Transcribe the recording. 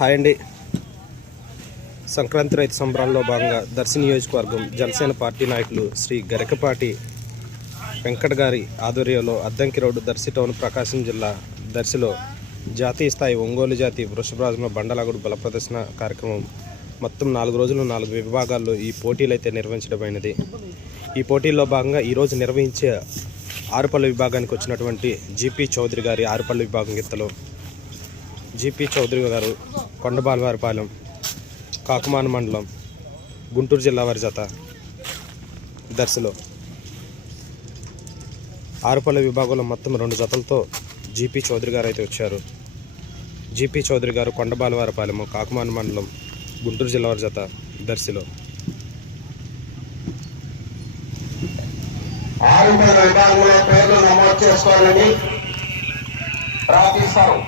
Hi అండి. సంక్రాంతి రైతు సంబరాల్లో భాగంగా దర్శి నియోజకవర్గం జనసేన పార్టీ నాయకులు శ్రీ గరికపాటి వెంకట్ గారి ఆధ్వర్యంలో అద్దంకి రోడ్డు దర్శి టౌన్ ప్రకాశం జిల్లా దర్శిలో జాతీయ స్థాయి ఒంగోలు జాతి వృషభరాజుల బండలాగుడు బల ప్రదర్శన కార్యక్రమం మొత్తం 4 రోజులు 4 విభాగాల్లో ఈ పోటీలు అయితే నిర్వహించడమైనది. ఈ పోటీల్లో భాగంగా ఈరోజు నిర్వహించే ఆరుపల్లి విభాగానికి వచ్చినటువంటి జీపీ చౌదరి గారి ఆరుపల్లి విభాగం గిత్తలు జీపీ చౌదరి గారు కొండబాలవారిపాలెం కాకుమాన మండలం గుంటూరు జిల్లా వారి జత దర్శిలో ఆరుపల్లి విభాగంలో మొత్తం 2 జతలతో జీపీ చౌదరి గారు అయితే వచ్చారు. జీపీ చౌదరి గారు కొండబాలవారిపాలెం కాకుమాన మండలం గుంటూరు జిల్లా వారి జత దర్శిలో. ఆరుపల్లి విభాగంలో పేర్లు నమోదు చేసుకోవాలని ప్రార్థిస్తారు.